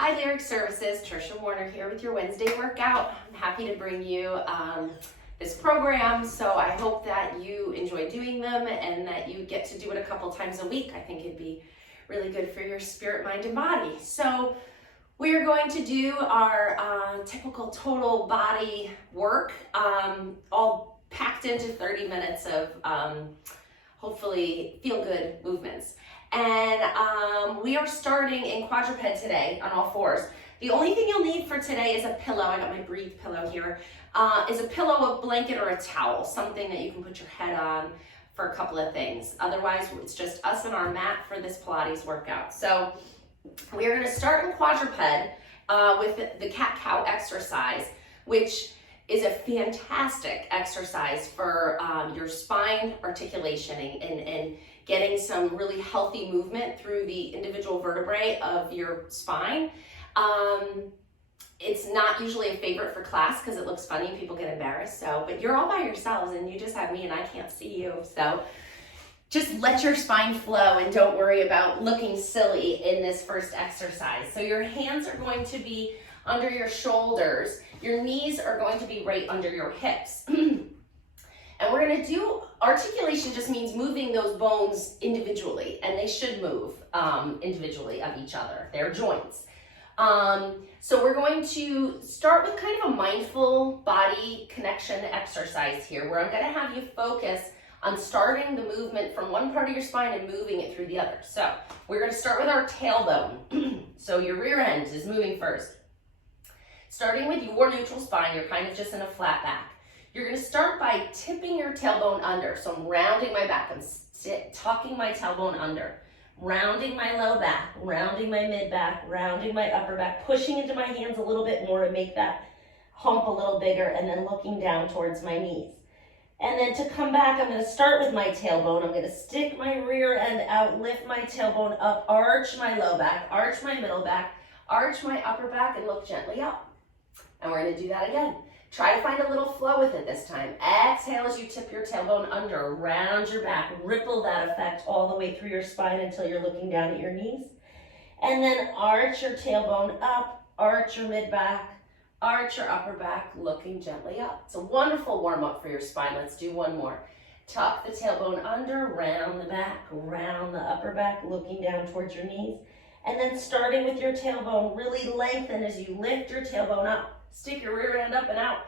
Hi Lyric Services, Trisha Warner here with your Wednesday workout. I'm happy to bring you this program, so I hope that you enjoy doing them and that you get to do it a couple times a week. I think it'd be really good for your spirit, mind, and body. So we're going to do our typical total body work, all packed into 30 minutes of hopefully feel-good movements. And we are starting in quadruped today on all fours. The only thing you'll need for today is a pillow. I got my Breathe pillow here. Is a pillow, a blanket, or a towel, something that you can put your head on for a couple of things. Otherwise, it's just us and our mat for this Pilates workout. So we are going to start in quadruped with the cat-cow exercise, which is a fantastic exercise for your spine articulation and getting some really healthy movement through the individual vertebrae of your spine. It's not usually a favorite for class because it looks funny and people get embarrassed. But you're all by yourselves and you just have me and I can't see you. So just let your spine flow and don't worry about looking silly in this first exercise. So your hands are going to be under your shoulders. Your knees are going to be right under your hips. And we're going to do, articulation just means moving those bones individually, and they should move individually of each other. They're joints. So we're going to start with kind of a mindful body connection exercise here, where I'm going to have you focus on starting the movement from one part of your spine and moving it through the other. So we're going to start with our tailbone. So your rear end is moving first. Starting with your neutral spine, you're kind of just in a flat back. You're going to start by tipping your tailbone under. So I'm rounding my back. I'm tucking my tailbone under. Rounding my low back, rounding my mid back, rounding my upper back, pushing into my hands a little bit more to make that hump a little bigger, and then looking down towards my knees. And then to come back, I'm going to start with my tailbone. I'm going to stick my rear end out, lift my tailbone up, arch my low back, arch my middle back, arch my upper back, and look gently up. And we're going to do that again. Try to find a little flow with it this time. Exhale as you tip your tailbone under, round your back, ripple that effect all the way through your spine until you're looking down at your knees. And then arch your tailbone up, arch your mid back, arch your upper back, looking gently up. It's a wonderful warm up for your spine. Let's do one more. Tuck the tailbone under, round the back, round the upper back, looking down towards your knees. And then starting with your tailbone, really lengthen as you lift your tailbone up. Stick your rear end up and out,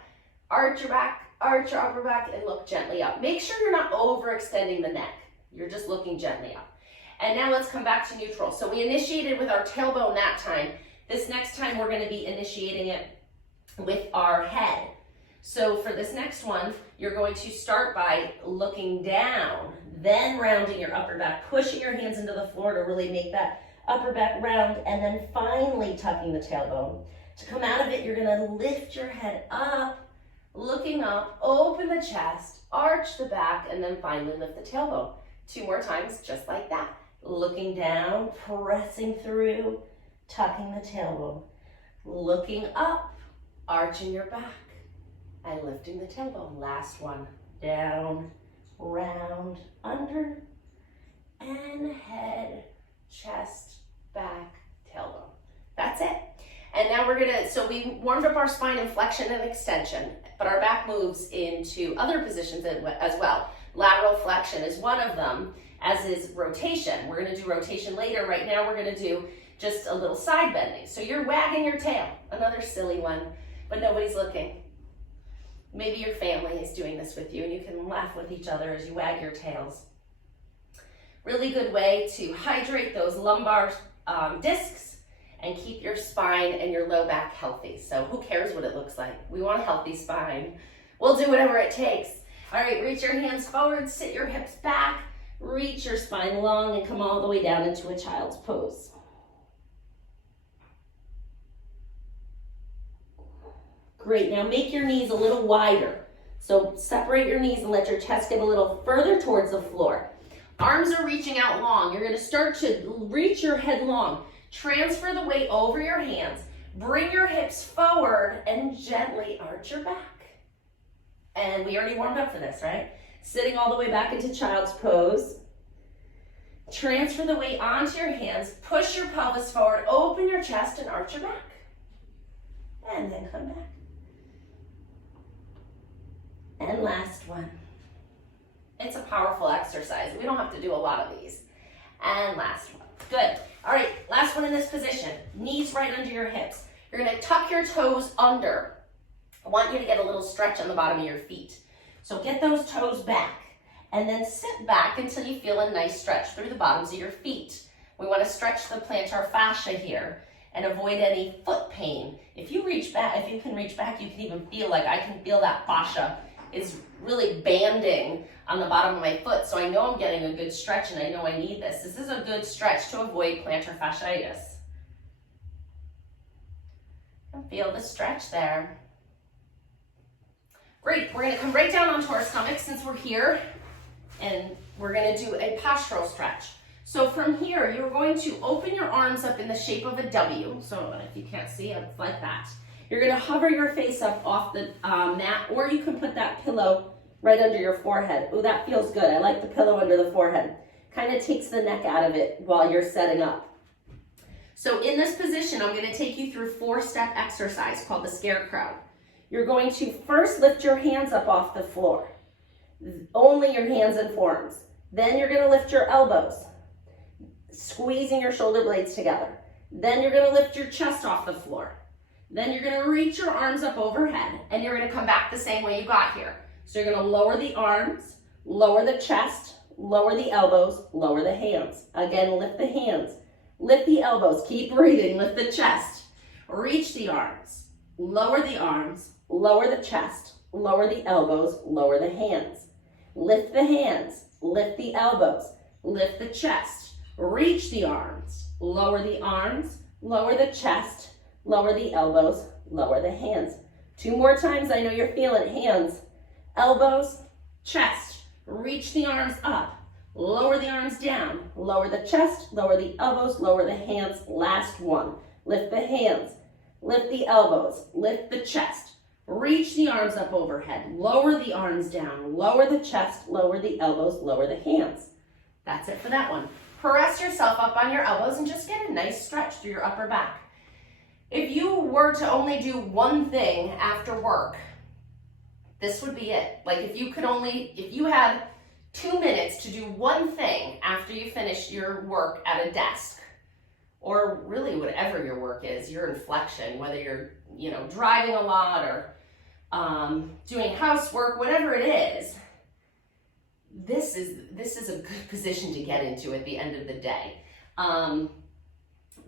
arch your back, arch your upper back, and look gently up. Make sure you're not overextending the neck. You're just looking gently up. And now let's come back to neutral. So we initiated with our tailbone that time. This next time we're going to be initiating it with our head. So for this next one, you're going to start by looking down, then rounding your upper back, pushing your hands into the floor to really make that upper back round, and then finally tucking the tailbone. To come out of it, you're going to lift your head up, looking up, open the chest, arch the back, and then finally lift the tailbone. 2 more times, just like that. Looking down, pressing through, tucking the tailbone. Looking up, arching your back, and lifting the tailbone. Last one. Down, round, under, and head, chest, back, tailbone. That's it. And now we're so we warmed up our spine in flexion and extension, but our back moves into other positions as well. Lateral flexion is one of them, as is rotation. We're going to do rotation later. Right now we're going to do just a little side bending. So you're wagging your tail, another silly one, but nobody's looking. Maybe your family is doing this with you and you can laugh with each other as you wag your tails. Really good way to hydrate those lumbar discs and keep your spine and your low back healthy. So who cares what it looks like? We want a healthy spine. We'll do whatever it takes. All right, reach your hands forward, sit your hips back, reach your spine long, and come all the way down into a child's pose. Great, now make your knees a little wider. So separate your knees and let your chest get a little further towards the floor. Arms are reaching out long. You're gonna start to reach your head long. Transfer the weight over your hands, bring your hips forward, and gently arch your back. And we already warmed up for this, right? Sitting all the way back into child's pose. Transfer the weight onto your hands, push your pelvis forward, open your chest and arch your back. And then come back. And last one. It's a powerful exercise. We don't have to do a lot of these. And last one. Good. All right, last one in this position. Knees right under your hips. You're gonna tuck your toes under. I want you to get a little stretch on the bottom of your feet. So get those toes back and then sit back until you feel a nice stretch through the bottoms of your feet. We want to stretch the plantar fascia here and avoid any foot pain. If you reach back, if you can reach back, you can even feel like I can feel that fascia is really banding on the bottom of my foot. So I know I'm getting a good stretch and I know I need this. This is a good stretch to avoid plantar fasciitis. And feel the stretch there. Great, we're gonna come right down onto our stomach since we're here, and we're gonna do a postural stretch. So from here, you're going to open your arms up in the shape of a W. So if you can't see, it's like that. You're gonna hover your face up off the mat, or you can put that pillow right under your forehead. Ooh, that feels good. I like the pillow under the forehead. Kind of takes the neck out of it while you're setting up. So in this position, I'm gonna take you through 4-step exercise called the scarecrow. You're going to first lift your hands up off the floor. Only your hands and forearms. Then you're gonna lift your elbows, squeezing your shoulder blades together. Then you're gonna lift your chest off the floor. Then you're gonna reach your arms up overhead, and you're gonna come back the same way you got here. So you're gonna lower the arms, lower the chest, lower the elbows, lower the hands. Again, lift the hands, lift the elbows, keep breathing, lift the chest, reach the arms, lower the arms, lower the chest, lower the elbows, lower the hands. Lift the hands, lift the elbows, lift the chest, reach the arms, lower the arms, lower the chest, lower the elbows, lower the hands. 2 more times, I know you're feeling it. Hands, elbows, chest, reach the arms up, lower the arms down, lower the chest, lower the elbows, lower the hands. Last one. Lift the hands, lift the elbows, lift the chest, reach the arms up overhead, lower the arms down, lower the chest, lower the elbows, lower the hands. That's it for that one. Press yourself up on your elbows and just get a nice stretch through your upper back. If you were to only do one thing after work, this would be it. Like if you had 2 minutes to do one thing after you finish your work at a desk, or really whatever your work is, your inflection, whether you're driving a lot or doing housework, whatever it is, this is a good position to get into at the end of the day.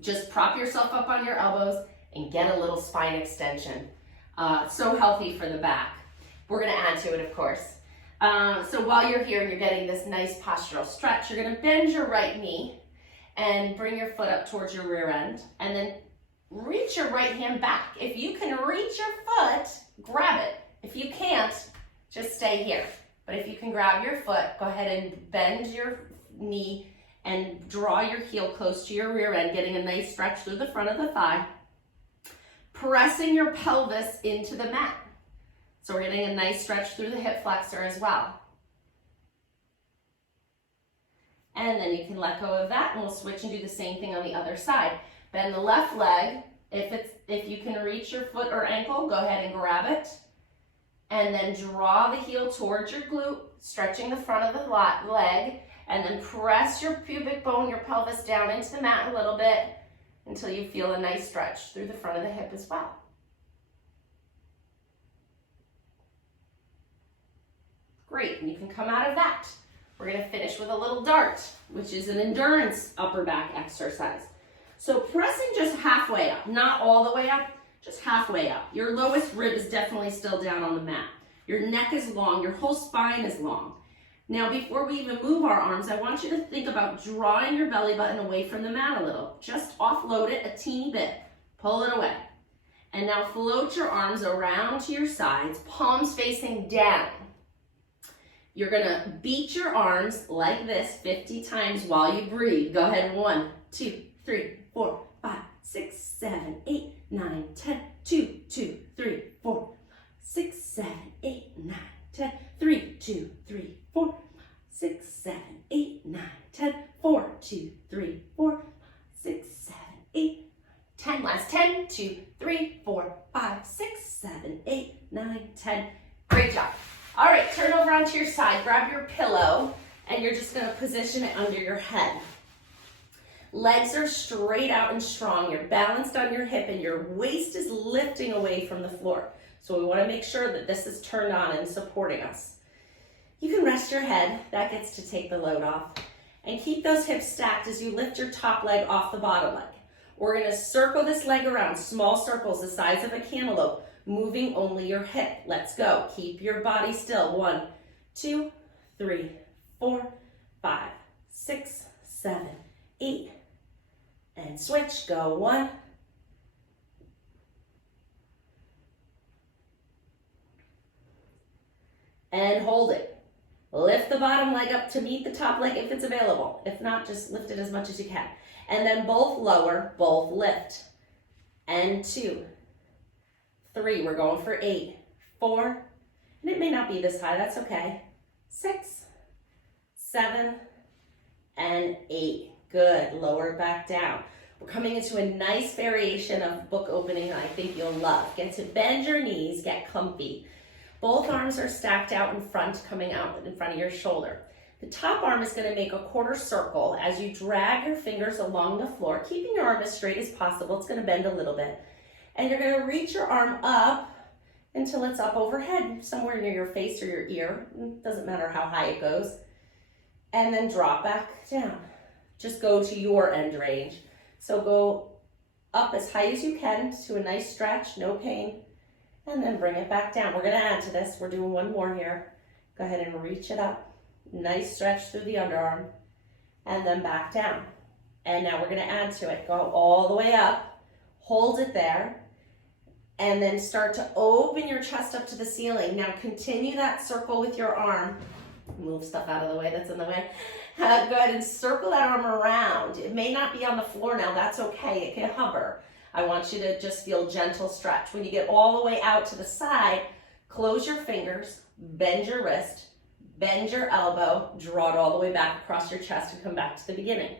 Just prop yourself up on your elbows and get a little spine extension. So healthy for the back. We're gonna add to it, of course. So while you're here and you're getting this nice postural stretch, you're gonna bend your right knee and bring your foot up towards your rear end, and then reach your right hand back. If you can reach your foot, grab it. If you can't, just stay here. But if you can grab your foot, go ahead and bend your knee and draw your heel close to your rear end, getting a nice stretch through the front of the thigh, pressing your pelvis into the mat. So we're getting a nice stretch through the hip flexor as well. And then you can let go of that, and we'll switch and do the same thing on the other side. Bend the left leg. If you can reach your foot or ankle, go ahead and grab it. And then draw the heel towards your glute, stretching the front of the leg, and then press your pubic bone, your pelvis down into the mat a little bit until you feel a nice stretch through the front of the hip as well. Great, and you can come out of that. We're gonna finish with a little dart, which is an endurance upper back exercise. So pressing just halfway up, not all the way up, just halfway up. Your lowest rib is definitely still down on the mat. Your neck is long, your whole spine is long. Now, before we even move our arms, I want you to think about drawing your belly button away from the mat a little. Just offload it a teeny bit, pull it away. And now float your arms around to your sides, palms facing down. You're gonna beat your arms like this 50 times while you breathe. Go ahead, 1, 2, 3, 4, 5, 6, 7, 8, 9, 10, 2, 2, 3, 4, 6, 7, 8, 9, 10, 3, 2, 3, 4, 6, 7, 8, 9, 10, 4, 10. Last 10. 2, 3, 4, 5, 6, 7, 8, 9, 10. Great job. All right, turn over onto your side. Grab your pillow, and you're just going to position it under your head. Legs are straight out and strong. You're balanced on your hip, and your waist is lifting away from the floor. So we want to make sure that this is turned on and supporting us. You can rest your head. That gets to take the load off. And keep those hips stacked as you lift your top leg off the bottom leg. We're going to circle this leg around, small circles the size of a cantaloupe, moving only your hip. Let's go. Keep your body still. 1, 2, 3, 4, 5, 6, 7, 8, and switch. Go. 1, and hold it. Lift the bottom leg up to meet the top leg if it's available. If not, just lift it as much as you can. And then both lower, both lift. And 2, 3, we're going for 8, 4, and it may not be this high, that's okay. 6, 7, and 8. Good, lower it back down. We're coming into a nice variation of book opening I think you'll love. Get to bend your knees, get comfy. Both arms are stacked out in front, coming out in front of your shoulder. The top arm is going to make a quarter circle as you drag your fingers along the floor, keeping your arm as straight as possible. It's going to bend a little bit. And you're going to reach your arm up until it's up overhead, somewhere near your face or your ear. It doesn't matter how high it goes. And then drop back down. Just go to your end range. So go up as high as you can to a nice stretch, no pain. And then bring it back down. We're going to add to this. We're doing one more here. Go ahead and reach it up. Nice stretch through the underarm. And then back down. And now we're going to add to it. Go all the way up. Hold it there. And then start to open your chest up to the ceiling. Now continue that circle with your arm. Move stuff out of the way that's in the way. Go ahead and circle that arm around. It may not be on the floor now. That's okay. It can hover. I want you to just feel gentle stretch. When you get all the way out to the side, close your fingers, bend your wrist, bend your elbow, draw it all the way back across your chest and come back to the beginning.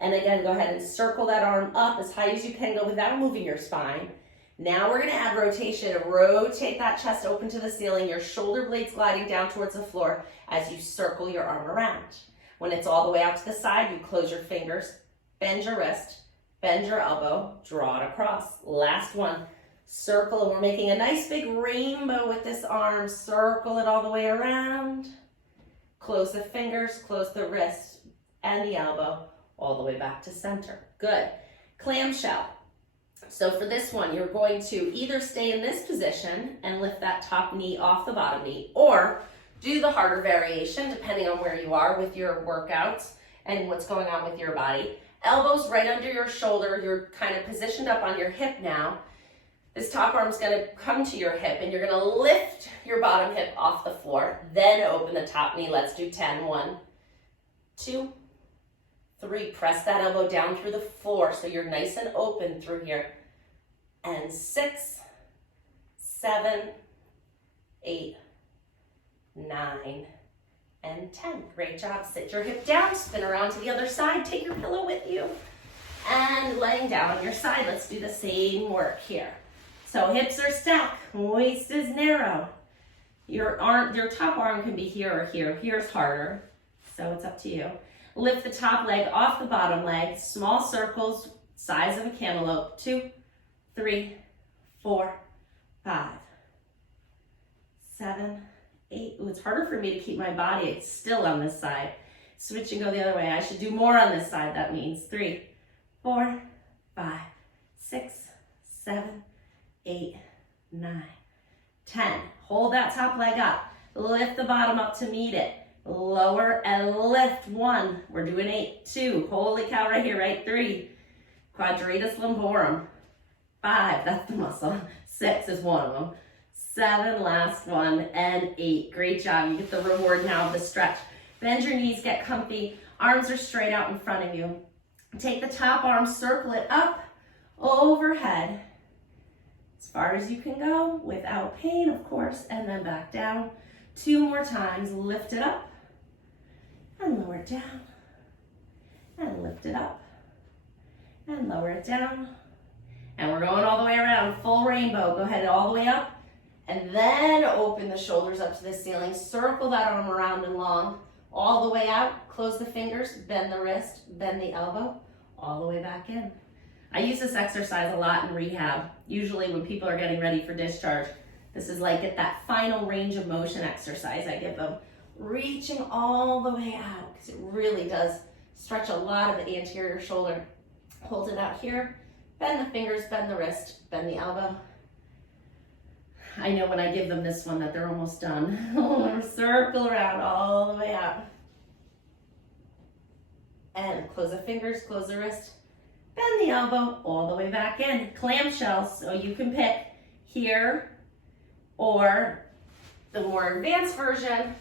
And again, go ahead and circle that arm up as high as you can go without moving your spine. Now we're going to add rotation. Rotate that chest open to the ceiling, your shoulder blades gliding down towards the floor as you circle your arm around. When it's all the way out to the side, you close your fingers, bend your wrist, bend your elbow, draw it across. Last one, circle, and we're making a nice big rainbow with this arm. Circle it all the way around. Close the fingers, close the wrist and the elbow, all the way back to center. Good. Clamshell. So for this one, you're going to either stay in this position and lift that top knee off the bottom knee, or do the harder variation, depending on where you are with your workouts and what's going on with your body. Elbows right under your shoulder. You're kind of positioned up on your hip now. This top arm's going to come to your hip, and you're going to lift your bottom hip off the floor. Then open the top knee. Let's do 10. 1, 2, 3. Press that elbow down through the floor so you're nice and open through here. And 6, 7, 8, 9, and 10. Great job. Sit your hip down, spin around to the other side, take your pillow with you, and laying down on your side. Let's do the same work here. So hips are stacked, waist is narrow. Your top arm can be here or here. Here's harder, so it's up to you. Lift the top leg off the bottom leg, small circles, size of a cantaloupe. 2, 3, 4, 5, 7, 8. Ooh, it's harder for me to keep my body still on this side. Switch and go the other way. I should do more on this side, that means. 3, 4, 5, 6, 7, 8, 9, 10. Hold that top leg up. Lift the bottom up to meet it. Lower and lift. 1. We're doing 8. 2. Holy cow, right here, right? 3. Quadratus lumborum. 5. That's the muscle. 6 is one of them. 7, last one, and 8. Great job. You get the reward now of the stretch. Bend your knees, get comfy. Arms are straight out in front of you. Take the top arm, circle it up, overhead, as far as you can go, without pain, of course, and then back down. 2 more times. Lift it up, and lower it down, and lift it up, and lower it down, And we're going all the way around, full rainbow. Go ahead all the way up. And then open the shoulders up to the ceiling. Circle that arm around and long. All the way out. Close the fingers. Bend the wrist. Bend the elbow. All the way back in. I use this exercise a lot in rehab. Usually when people are getting ready for discharge. This is like at that final range of motion exercise I give them. Reaching all the way out. Because it really does stretch a lot of the anterior shoulder. Hold it out here. Bend the fingers. Bend the wrist. Bend the elbow. I know when I give them this one that they're almost done. Circle around all the way out. And close the fingers, close the wrist, bend the elbow all the way back in. Clamshells, so you can pick here or the more advanced version,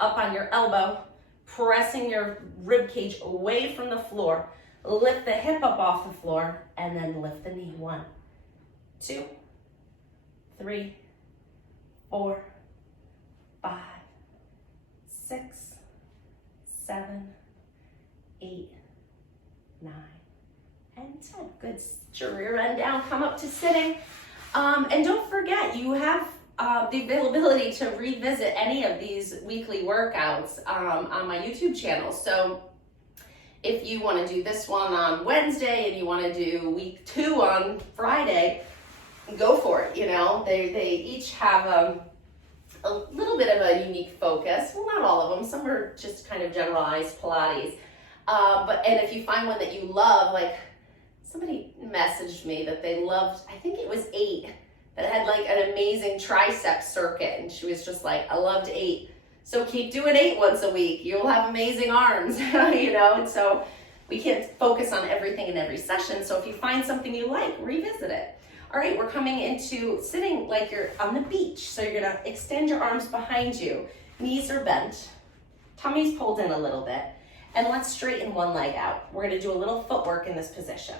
up on your elbow, pressing your rib cage away from the floor. Lift the hip up off the floor and then lift the knee. 1, 2, 3, 4, 5, 6, 7, 8, 9, and 10. Good. Sit your rear end down. Come up to sitting. And don't forget, you have the availability to revisit any of these weekly workouts on my YouTube channel. So if you want to do this one on Wednesday and you want to do week 2 on Friday, go for it. You know, they each have a little bit of a unique focus. Well, not all of them. Some are just kind of generalized Pilates. And if you find one that you love, like somebody messaged me that they loved, I think it was 8, that had like an amazing tricep circuit. And she was just like, I loved 8. So keep doing 8 once a week. You'll have amazing arms, you know? And so we can't focus on everything in every session. So if you find something you like, revisit it. All right, we're coming into sitting like you're on the beach. So you're gonna extend your arms behind you. Knees are bent. Tummy's pulled in a little bit. And let's straighten one leg out. We're gonna do a little footwork in this position.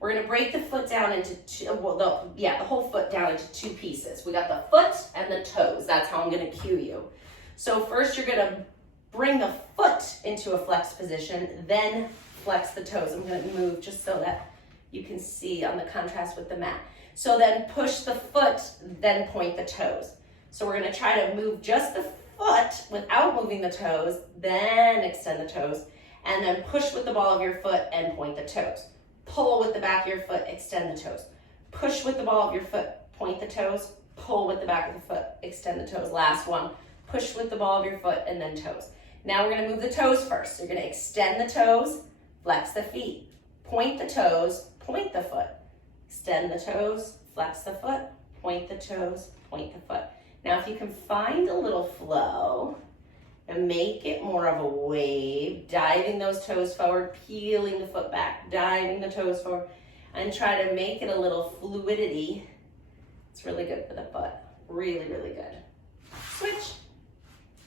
We're gonna break the foot down into the whole foot down into 2 pieces. We got the foot and the toes. That's how I'm gonna cue you. So first you're gonna bring the foot into a flex position, then flex the toes. I'm gonna move just so that you can see on the contrast with the mat. So then push the foot, then point the toes. So we're gonna try to move just the foot without moving the toes, then extend the toes, and then push with the ball of your foot and point the toes. Pull with the back of your foot, extend the toes. Push with the ball of your foot, point the toes, pull with the back of the foot, extend the toes. Last one, push with the ball of your foot and then toes. Now we're gonna move the toes first. So you're gonna extend the toes, flex the feet, point the toes, point the foot, extend the toes, flex the foot, point the toes, point the foot. Now if you can find a little flow and make it more of a wave, diving those toes forward, peeling the foot back, diving the toes forward, and try to make it a little fluidity. It's really good for the foot. Really, really good. Switch.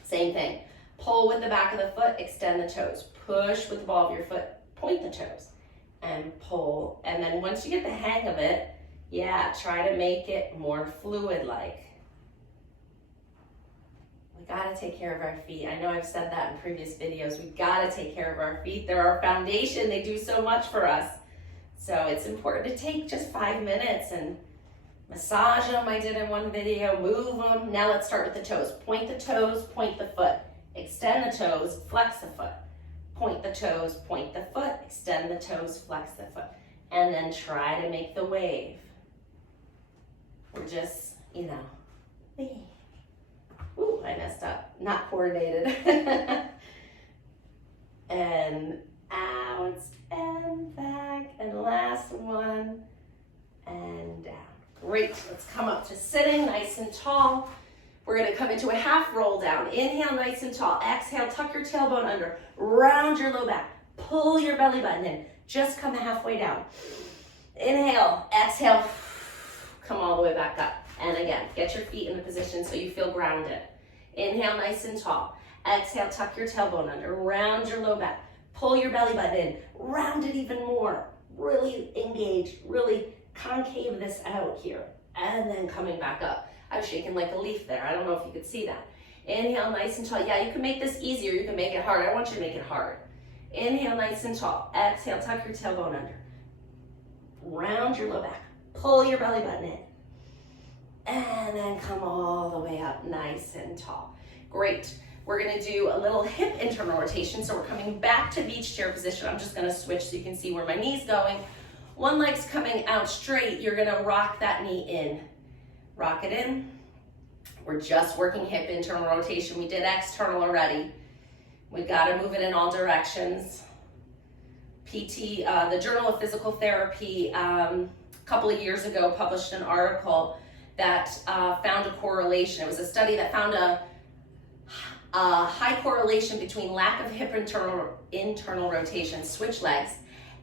Same thing. Pull with the back of the foot, extend the toes. Push with the ball of your foot, point the toes, and pull. And then once you get the hang of it, try to make it more fluid-like. We gotta take care of our feet. I know I've said that in previous videos. We gotta take care of our feet. They're our foundation. They do so much for us. So it's important to take just 5 minutes and massage them. I did in one video, move them. Now let's start with the toes. Point the toes, point the foot. Extend the toes, flex the foot. Point the toes, point the foot. Extend the toes, flex the foot. And then try to make the wave. We're just, ooh, I messed up. Not coordinated. And out and back. And last one. And down. Great. Let's come up to sitting nice and tall. We're going to come into a half roll down. Inhale nice and tall. Exhale, tuck your tailbone under. Round your low back. Pull your belly button in. Just come halfway down. Inhale, exhale. Come all the way back up. And again, get your feet in the position so you feel grounded. Inhale nice and tall. Exhale, tuck your tailbone under. Round your low back. Pull your belly button in. Round it even more. Really engage. Really concave this out here. And then coming back up. I was shaking like a leaf there. I don't know if you could see that. Inhale nice and tall. Yeah, you can make this easier. You can make it hard. I want you to make it hard. Inhale nice and tall. Exhale, tuck your tailbone under. round your low back, pull your belly button in, and then come all the way up nice and tall. Great. We're gonna do a little hip internal rotation. So we're coming back to beach chair position. I'm just gonna switch so you can see where my knee's going. One leg's coming out straight. You're gonna rock that knee in. Rock it in. We're just working hip internal rotation. We did external already. We gotta move it in all directions. PT, the Journal of Physical Therapy, a couple of years ago published an article that found a correlation. It was a study that found a high correlation between lack of hip internal rotation, switch legs,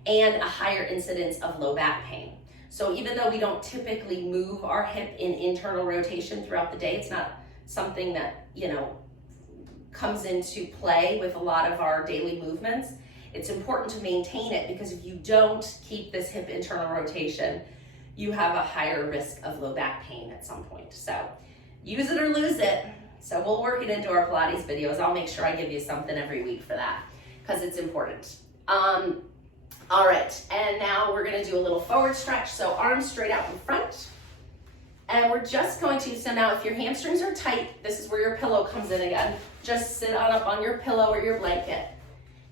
and a higher incidence of low back pain. So even though we don't typically move our hip in internal rotation throughout the day, it's not something that, comes into play with a lot of our daily movements. It's important to maintain it because if you don't keep this hip internal rotation, you have a higher risk of low back pain at some point. So use it or lose it. So we'll work it into our Pilates videos. I'll make sure I give you something every week for that because it's important. All right, and now we're gonna do a little forward stretch. So arms straight out in front. And we're just going to, so now if your hamstrings are tight, this is where your pillow comes in again. Just sit up on your pillow or your blanket.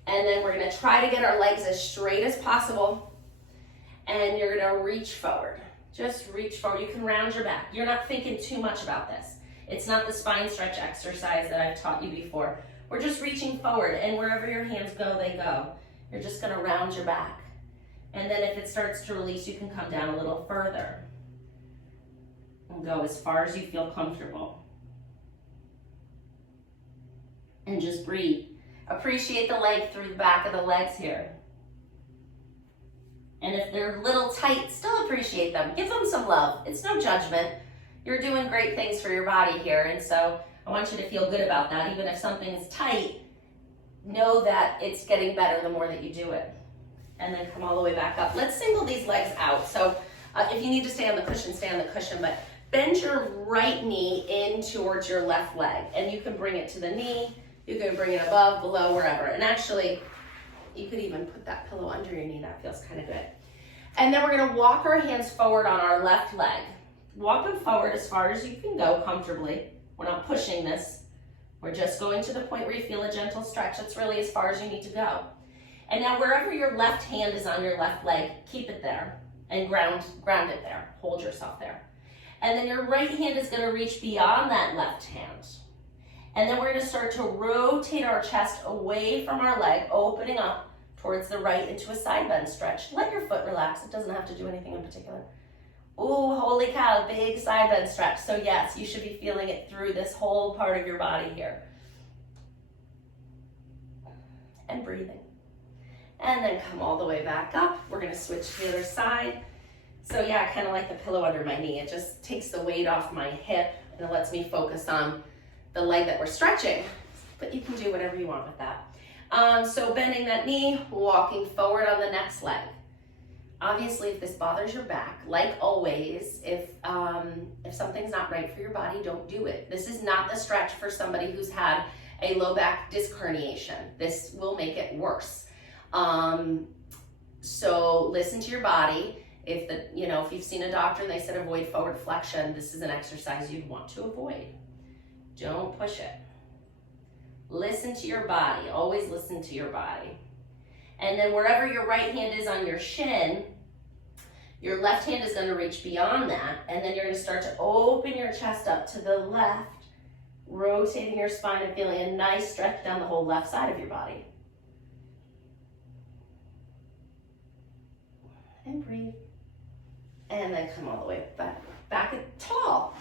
And then we're gonna try to get our legs as straight as possible. And you're gonna reach forward. Just reach forward. You can round your back. You're not thinking too much about this. It's not the spine stretch exercise that I've taught you before. We're just reaching forward, and wherever your hands go, they go. You're just gonna round your back. And then if it starts to release, you can come down a little further. And go as far as you feel comfortable. And just breathe. Appreciate the leg through the back of the legs here. And if they're a little tight, still appreciate them. Give them some love. It's no judgment. You're doing great things for your body here, and so I want you to feel good about that. Even if something is tight, know that it's getting better the more that you do it. And then come all the way back up. Let's single these legs out. So if you need to stay on the cushion, stay on the cushion, but bend your right knee in towards your left leg, and you can bring it to the knee. You can bring it above, below, wherever. And actually, you could even put that pillow under your knee. That feels kind of good. And then we're gonna walk our hands forward on our left leg. Walk them forward as far as you can go comfortably. We're not pushing this. We're just going to the point where you feel a gentle stretch. That's really as far as you need to go. And now wherever your left hand is on your left leg, keep it there and ground it there. Hold yourself there. And then your right hand is gonna reach beyond that left hand. And then we're gonna start to rotate our chest away from our leg, opening up towards the right into a side bend stretch. Let your foot relax. It doesn't have to do anything in particular. Ooh, holy cow, big side bend stretch. So yes, you should be feeling it through this whole part of your body here. And breathing. And then come all the way back up. We're gonna switch to the other side. So yeah, I kind of like the pillow under my knee. It just takes the weight off my hip and it lets me focus on the leg that we're stretching. But you can do whatever you want with that. So bending that knee, walking forward on the next leg. Obviously, if this bothers your back, like always, if something's not right for your body, don't do it. This is not the stretch for somebody who's had a low back disc herniation. This will make it worse. So listen to your body. If you've seen a doctor and they said avoid forward flexion, this is an exercise you'd want to avoid. Don't push it. Listen to your body. Always listen to your body. And then wherever your right hand is on your shin, your left hand is going to reach beyond that. And then you're going to start to open your chest up to the left, rotating your spine and feeling a nice stretch down the whole left side of your body. And breathe. And then come all the way back tall.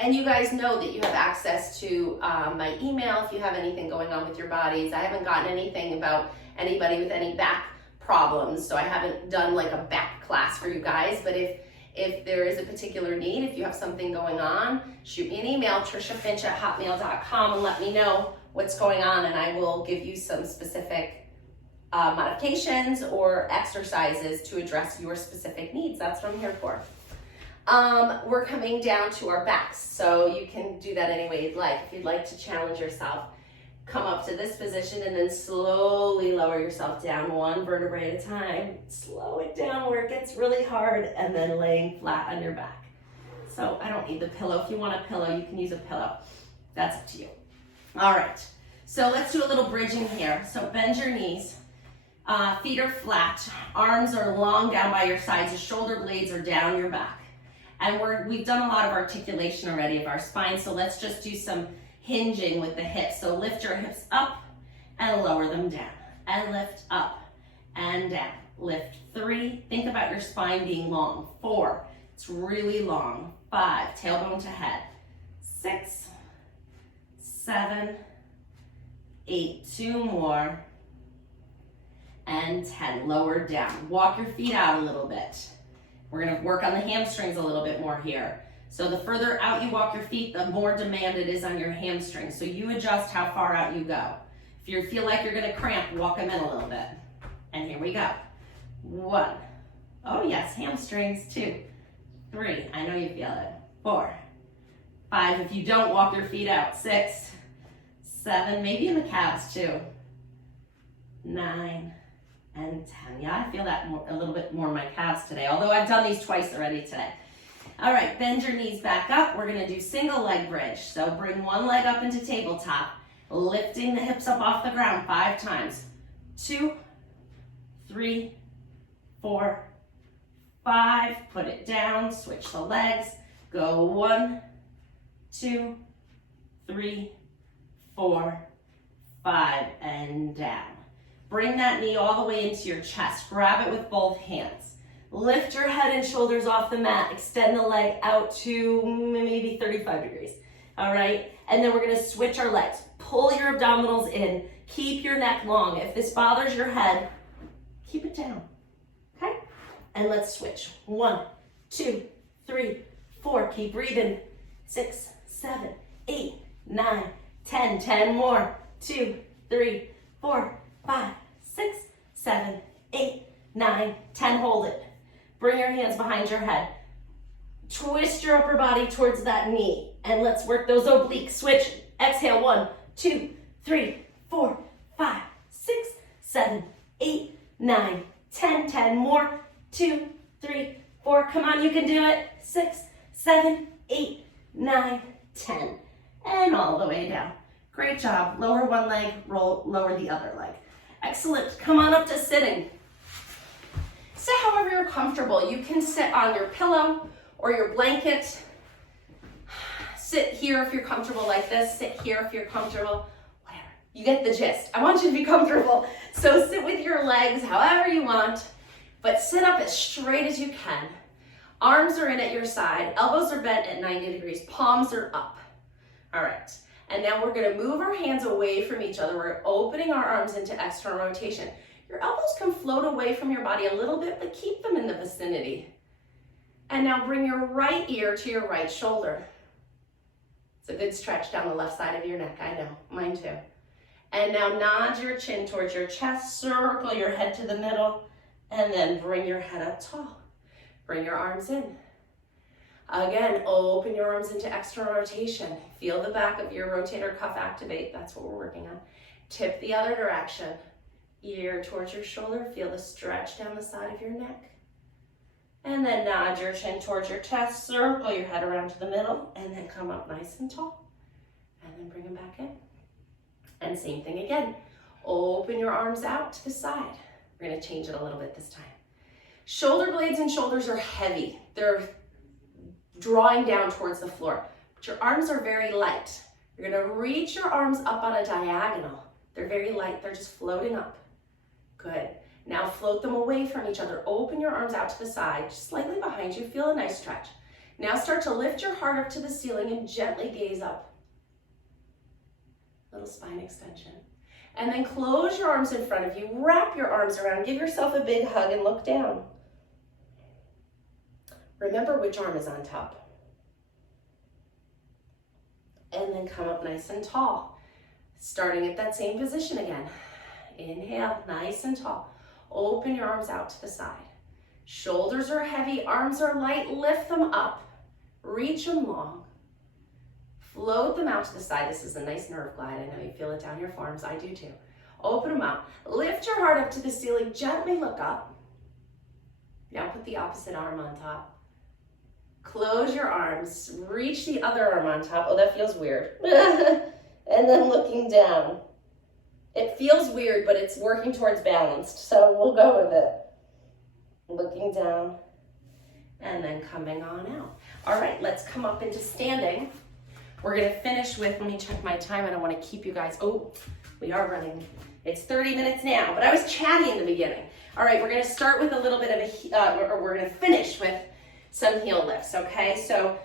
And you guys know that you have access to my email if you have anything going on with your bodies. I haven't gotten anything about anybody with any back problems, so I haven't done like a back class for you guys, but if there is a particular need, if you have something going on, shoot me an email, triciafinch@hotmail.com, and let me know what's going on, and I will give you some specific modifications or exercises to address your specific needs. That's what I'm here for. We're coming down to our backs, so you can do that any way you'd like. If you'd like to challenge yourself, Come up to this position and then slowly lower yourself down one vertebrae at a time. Slow it down where it gets really hard and then laying flat on your back. So I don't need the pillow. If you want a pillow, you can use a pillow. That's up to you. All right, so let's do a little bridging here. So bend your knees, feet are flat, arms are long down by your sides, your shoulder blades are down your back. And we've done a lot of articulation already of our spine, so let's just do some hinging with the hips. So lift your hips up and lower them down, and lift up and down. Lift 3, think about your spine being long. 4, it's really long. 5, tailbone to head. 6, 7, 8, 2 more, and 10, lower down. Walk your feet out a little bit. We're gonna work on the hamstrings a little bit more here. So the further out you walk your feet, the more demand it is on your hamstrings. So you adjust how far out you go. If you feel like you're gonna cramp, walk them in a little bit. And here we go. 1, oh yes, hamstrings. 2, 3, I know you feel it. 4, 5, if you don't walk your feet out. 6, 7, maybe in the calves too. 9, and 10. Yeah, I feel that a little bit more in my calves today, although I've done these twice already today. All right, bend your knees back up. We're gonna do single leg bridge. So bring one leg up into tabletop, lifting the hips up off the ground 5 times. 2, 3, 4, 5. Put it down, switch the legs. Go 1, 2, 3, 4, 5, and down. Bring that knee all the way into your chest. Grab it with both hands. Lift your head and shoulders off the mat. Extend the leg out to maybe 35 degrees. All right? And then we're gonna switch our legs. Pull your abdominals in. Keep your neck long. If this bothers your head, keep it down. Okay? And let's switch. 1, 2, 3, 4. Keep breathing. 6, 7, 8, 9, 10. 10 more. 2, 3, 4, 5, 6, 7, 8, 9, 10. Hold it. Bring your hands behind your head. Twist your upper body towards that knee. And let's work those obliques. Switch. Exhale. 1, 2, 3, 4, 5, 6, 7, 8, 9, 10. 10 more. 2, 3, 4. Come on, you can do it. 6, 7, 8, 9, 10. And all the way down. Great job. Lower one leg, lower the other leg. Excellent. Come on up to sitting. Sit however you're comfortable. You can sit on your pillow or your blanket. Sit here if you're comfortable like this. Sit here if you're comfortable. Whatever. You get the gist. I want you to be comfortable. So sit with your legs however you want, but sit up as straight as you can. Arms are in at your side. Elbows are bent at 90 degrees. Palms are up. All right. And now we're gonna move our hands away from each other. We're opening our arms into external rotation. Your elbows can float away from your body a little bit, but keep them in the vicinity. And now bring your right ear to your right shoulder. It's a good stretch down the left side of your neck, I know, mine too. And now nod your chin towards your chest, circle your head to the middle, and then bring your head up tall. Bring your arms in. Again, open your arms into external rotation. Feel the back of your rotator cuff activate. That's what we're working on. Tip the other direction. Ear towards your shoulder. Feel the stretch down the side of your neck. And then nod your chin towards your chest. Circle your head around to the middle. And then come up nice and tall. And then bring them back in. And same thing again. Open your arms out to the side. We're going to change it a little bit this time. Shoulder blades and shoulders are heavy. They're drawing down towards the floor, but your arms are very light. You're gonna reach your arms up on a diagonal. They're very light, they're just floating up. Good. Now float them away from each other. Open your arms out to the side, just slightly behind you. Feel a nice stretch. Now start to lift your heart up to the ceiling and gently gaze up. Little spine extension. And then close your arms in front of you. Wrap your arms around. Give yourself a big hug and look down. Remember which arm is on top. And then come up nice and tall. Starting at that same position again. Inhale, nice and tall. Open your arms out to the side. Shoulders are heavy, arms are light. Lift them up. Reach them long. Float them out to the side. This is a nice nerve glide. I know you feel it down your forearms. I do too. Open them out. Lift your heart up to the ceiling. Gently look up. Now put the opposite arm on top. Close your arms. Reach the other arm on top. Oh, that feels weird. And then looking down. It feels weird, but it's working towards balanced, so we'll go with it. Looking down, and then coming on out. All right, let's come up into standing. We're gonna finish with, let me check my time. I don't wanna keep you guys, oh, we are running. It's 30 minutes now, but I was chatty in the beginning. All right, we're gonna start with a little bit of or we're gonna finish with some heel lifts, okay? So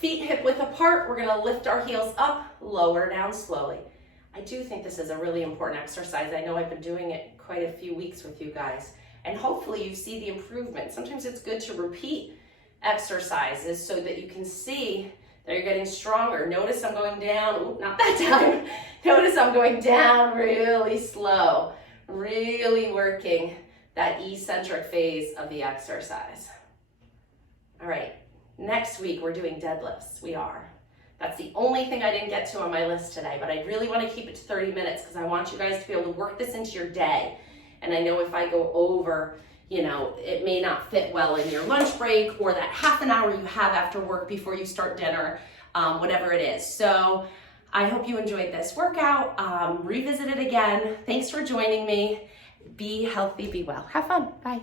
feet hip width apart, we're gonna lift our heels up, lower down slowly. I do think this is a really important exercise. I know I've been doing it quite a few weeks with you guys, and hopefully you see the improvement. Sometimes it's good to repeat exercises so that you can see that you're getting stronger. Notice I'm going down, ooh, not that time. Notice I'm going down really slow, really working that eccentric phase of the exercise. All right, next week we're doing deadlifts, we are. That's the only thing I didn't get to on my list today, but I really want to keep it to 30 minutes because I want you guys to be able to work this into your day. And I know if I go over, you know, it may not fit well in your lunch break or that half an hour you have after work before you start dinner, whatever it is. So I hope you enjoyed this workout. Revisit it again. Thanks for joining me. Be healthy, be well. Have fun. Bye.